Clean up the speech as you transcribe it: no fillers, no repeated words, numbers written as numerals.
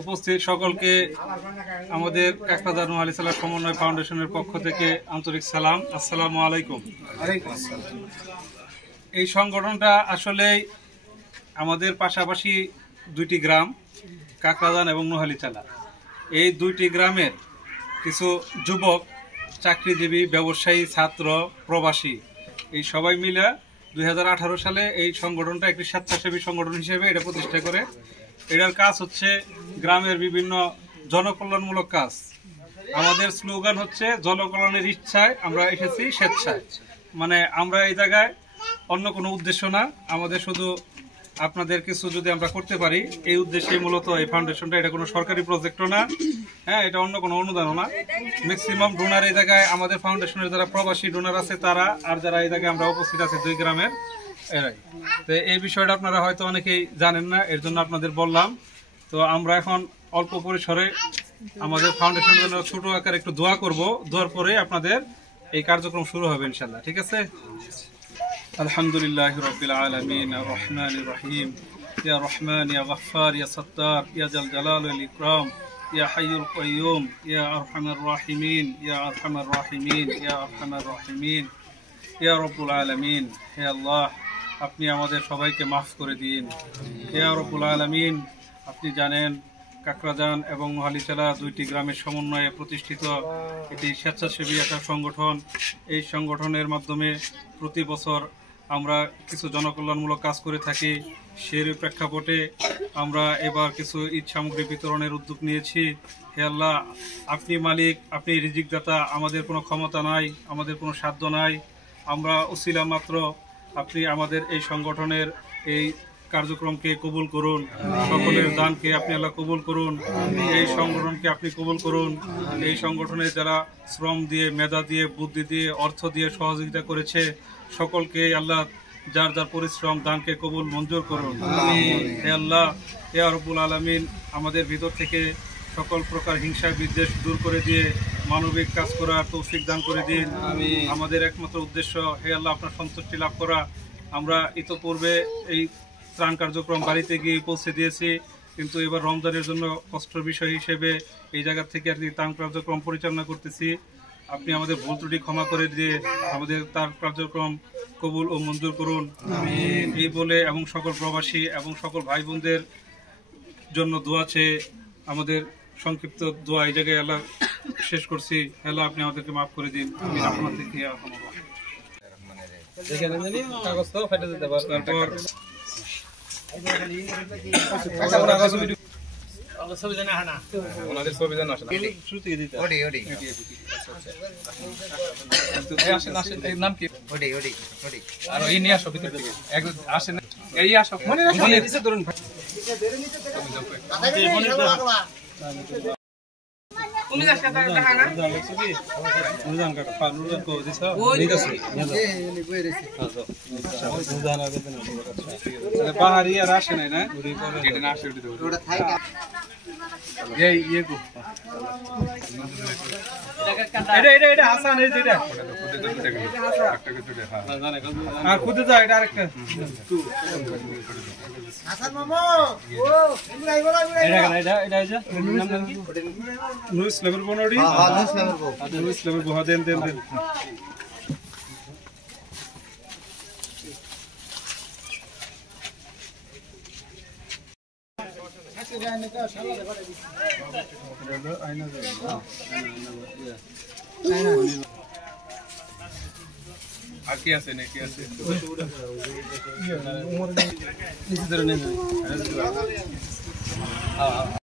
উপস্থিত সকলকে আমাদের কাকরাজান নোয়াখালী জেলা সমন্বয় ফাউন্ডেশনের পক্ষ থেকে আন্তরিক সালাম। আসসালামু আলাইকুম। এই সংগঠনটা আসলে আমাদের পাশাপাশি দুইটি গ্রাম কাকরাজান এবং নোয়াখালী জেলা, এই দুইটি গ্রামের কিছু যুবক, চাকরিজীবী, ব্যবসায়ী, ছাত্র, প্রবাসী এই সবাই মিলে 2018 সালে এই সংগঠনটা একটি স্বেচ্ছাসেবী সংগঠন হিসেবে এটা প্রতিষ্ঠা করে। এটার কাজ হচ্ছে গ্রামের বিভিন্ন জনকল্যাণমূলক কাজ। আমাদের স্লোগান হচ্ছে জনকল্যাণের ইচ্ছায় আমরা এসেছি স্বেচ্ছায়। মানে আমরা এই জায়গায় অন্য কোনো উদ্দেশ্য না, আমাদের শুধু আপনাদের কিছু যদি আমরা করতে পারি এই উদ্দেশ্যে মূলত এই ফাউন্ডেশনটা। এটা কোনো সরকারি প্রজেক্টও না, হ্যাঁ, এটা অন্য কোনো অনুদানও না। ম্যাক্সিমাম ডোনার এই জায়গায় আমাদের ফাউন্ডেশনের যারা প্রবাসী ডোনার আছে তারা, আর যারা এই জায়গায় আমরা উপস্থিত আছি দুই গ্রামের এরাই। তো এই বিষয়টা আপনারা হয়তো অনেকেই জানেন না, এর জন্য আপনাদের বললাম। তো আমরা এখন অল্প পরিসরে আমাদের ফাউন্ডেশনের জন্য ছোট আকারে একটু দোয়া করব, দোয়ার পরে আপনাদের এই কার্যক্রম শুরু হবে ইনশাআল্লাহ। ঠিক আছে? আলহামদুলিল্লাহি রাব্বিল আলামিন আর রহমানির রহিম ইয়া রহমান ইয়া গফফার ইয়া সত্তার ইয়া জাল জালাল ওয়াল ইকরাম ইয়া হাইয়ুল কাইয়ুম ইয়া আরহামার রাহিমিন ইয়া আরহামার রাহিমিন ইয়া আরহামার রাহিমিন ইয়া রব্বুল আলামিন। হে আল্লাহ, আপনি আমাদের সবাইকে মাফ করে দিন। ইয়া রব্বুল আলামিন, আপনি জানেন কাকরাজান এবং নোয়াখালী জেলা দুইটি গ্রামের সমন্বয়ে প্রতিষ্ঠিত এটি স্বেচ্ছাসেবী একটা সংগঠন। এই সংগঠনের মাধ্যমে প্রতি বছর আমরা কিছু জনকল্যাণমূলক কাজ করে থাকি। সেই প্রেক্ষাপটে আমরা এবার কিছু ঈদ সামগ্রী বিতরণের উদ্যোগ নিয়েছি। হে আল্লাহ, আপনি মালিক, আপনি রিজিকদাতা, আমাদের কোনো ক্ষমতা নাই, আমাদের কোনো সাধ্য নাই, আমরা উসিলা মাত্র। আপনি আমাদের এই সংগঠনের এই কার্যক্রমকে কবুল করুন, সকলের দানকে আপনি আল্লাহ কবুল করুন, এই সংগঠনকে আপনি কবুল করুন। এই সংগঠনের যারা শ্রম দিয়ে, মেধা দিয়ে, বুদ্ধি দিয়ে, অর্থ দিয়ে সহযোগিতা করেছে সকলকে আল্লাহ যার যার পরিশ্রম দানকে কবুল মঞ্জুর করুন। হে আল্লাহ, হে রব্বুল আলামিন, আমাদের ভিতর থেকে সকল প্রকার হিংসা বিদ্বেষ দূর করে দিয়ে মানবিক কাজ করার তৌফিক দান করে দিন। আমাদের একমাত্র উদ্দেশ্য হে আল্লাহ আপনার সন্তুষ্টি লাভ করা। আমরা ইতোপূর্বে এই ত্রাণ কার্যক্রম বাড়িতে গিয়ে পৌঁছে দিয়েছি, কিন্তু এবার রমজানের জন্য কষ্টের বিষয় হিসেবে এই জায়গা থেকে আর কি ত্রাণ কার্যক্রম পরিচালনা করতেছি। আপনি আমাদের ভুল ত্রুটি ক্ষমা করে দিয়ে আমাদের তার কার্যক্রম কবুল ও মঞ্জুর করুন এই বলে, এবং সকল প্রবাসী এবং সকল ভাই বোনদের জন্য দোয়া চেয়ে আমাদের সংক্ষিপ্ত দোয়া এই জায়গায় আল্লাহ শেষ করছি। আল্লাহ আপনি আমাদেরকে মাফ করে দিন। আমি আপনার থেকে পাহাড়ি আর আসে নাই না আর খুঁজে যায় এটা আরেকটা ইসলামের বোনড়ি ইসলামের বহা দেন দেন দেন আর কি আছে নাকি আছে